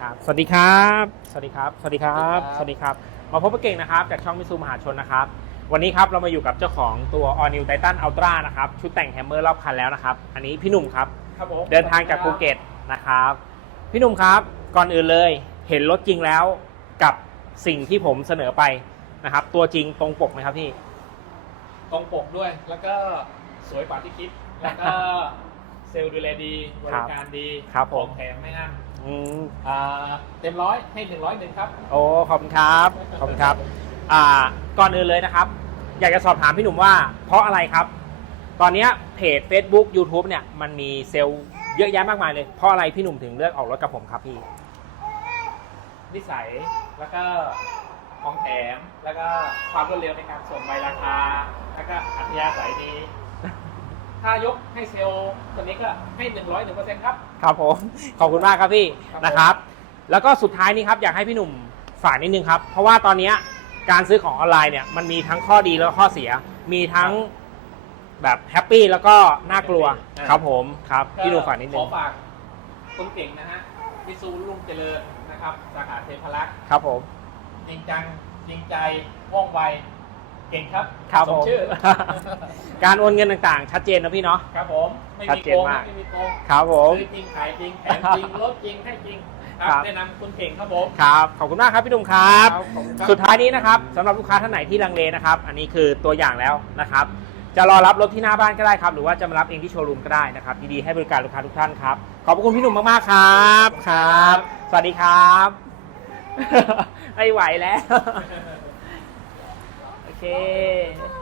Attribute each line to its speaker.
Speaker 1: ครับสวัสดีครับ สวัสดีครับ สวัสดีครับ
Speaker 2: ส
Speaker 1: ส
Speaker 2: วั
Speaker 1: วั
Speaker 2: ส
Speaker 1: ส
Speaker 2: ดี
Speaker 1: ดี
Speaker 2: ค
Speaker 1: ค
Speaker 2: รั
Speaker 1: รับบมาพบกับเก่งนะครับ จากช่องมิซูมหาชนนะครับ วันนี้ครับเรามาอยู่กับเจ้าของตัว All New Titan Ultra นะครับ ชุดแต่งแฮมเมอร์รอบคันแล้วนะครับ อันนี้พี่หนุ่มครับ
Speaker 2: ครับผม
Speaker 1: เดินทางจากภูเก็ตนะครับ พี่หนุ่มครับ ก่อนอื่นเลย เห็นรถจริงแล้วกับสิ่งที่ผมเสนอไปนะครับ ตัวจริงตรงปกไหมครับพี่
Speaker 2: ตรงปกด้วย แล้วก็สวยกว่าที่คิด แล้วก็เซลล์ดูแลดี บริการดี
Speaker 1: ครับผม
Speaker 2: ของแถมไม่อั้น
Speaker 1: อืม
Speaker 2: อ่าเต็มร้อยให้ถึงร้อยหนึ่งครับ
Speaker 1: โอ้ขอบคุณครับขอบคุณครับ อ่าก่อนอื่นเลยนะครับ อยากจะสอบถามพี่หนุ่มว่า เพราะอะไรครับ ตอนเนี้ยเพจ Facebook YouTube เนี่ยมันมีเซลล์เยอะแยะมากมายเลย เพราะอะไรพี่หนุ่มถึงเลือกออกรถกับผมครับพี่
Speaker 2: นิสัยแล้วก็ของแถมแล้วก็ความรวดเร็วในการส่งใบราคา แล้วก็อัธยาศัยดี ถ้ายกให้เซลล์ตัวนี้ก็ให้หนึ่งร้อยหนึ่งเปอร์เซ็นต์ครับ
Speaker 1: ครับผม ขอบคุณมากครับพี่
Speaker 2: ครับ
Speaker 1: นะครับ แล้วก็สุดท้ายนี้ครับอยากให้พี่หนุ่มฝากนิดนึงครับ เพราะว่าตอนเนี้ยการซื้อของออนไลน์เนี่ยมันมีทั้งข้อดีแล้วก็ข้อเสีย มีทั้งแบบแฮปปี้แล้วก็น่ากลัว
Speaker 2: อ่า
Speaker 1: ครับผมครับพี่หนุ่มฝากนิดนึ
Speaker 2: ของฝากคุณเก่งนะฮะพิซูรุ่งเจริญนะครับ สาขาเทพรักษ์
Speaker 1: ครับผม
Speaker 2: จริงจังจริงใจว่องไว เก่งครับ
Speaker 1: ครับ
Speaker 2: ส
Speaker 1: ผมม
Speaker 2: ชื่อ
Speaker 1: การโอนเงินต่างๆ ชัดเจนนะพี่เนาะ
Speaker 2: ครับผม ไม่
Speaker 1: ชัด
Speaker 2: มี
Speaker 1: เจ
Speaker 2: โก
Speaker 1: น
Speaker 2: ง
Speaker 1: มาก
Speaker 2: ไม่มีโกง
Speaker 1: ครับผม
Speaker 2: ซื้อจริงขายจริงแถมจริงลดจริงให้จริงค
Speaker 1: ครั
Speaker 2: รับ บแนะนำคุณเก่งครับผม
Speaker 1: ครับ ขอบคุณมากครับพี่หนุ่มครับ
Speaker 2: ขอบคุณครับ
Speaker 1: สุดท้ายนี้นะครับสำหรับลูกค้าท่านไหนที่ลังเลนะครับ อันนี้คือตัวอย่างแล้วนะครับ จะรอรับรถที่หน้าบ้านก็ได้ครับ หรือว่าจะมารับเองที่โชว์รูมก็ได้นะครับยินดีให้บริการลูกค้าทุกท่านครับ ขอบพระคุณพี่หนุ่มมากๆครับครับ สวัสดีครับ ไม่ไหวแล้ว โอเค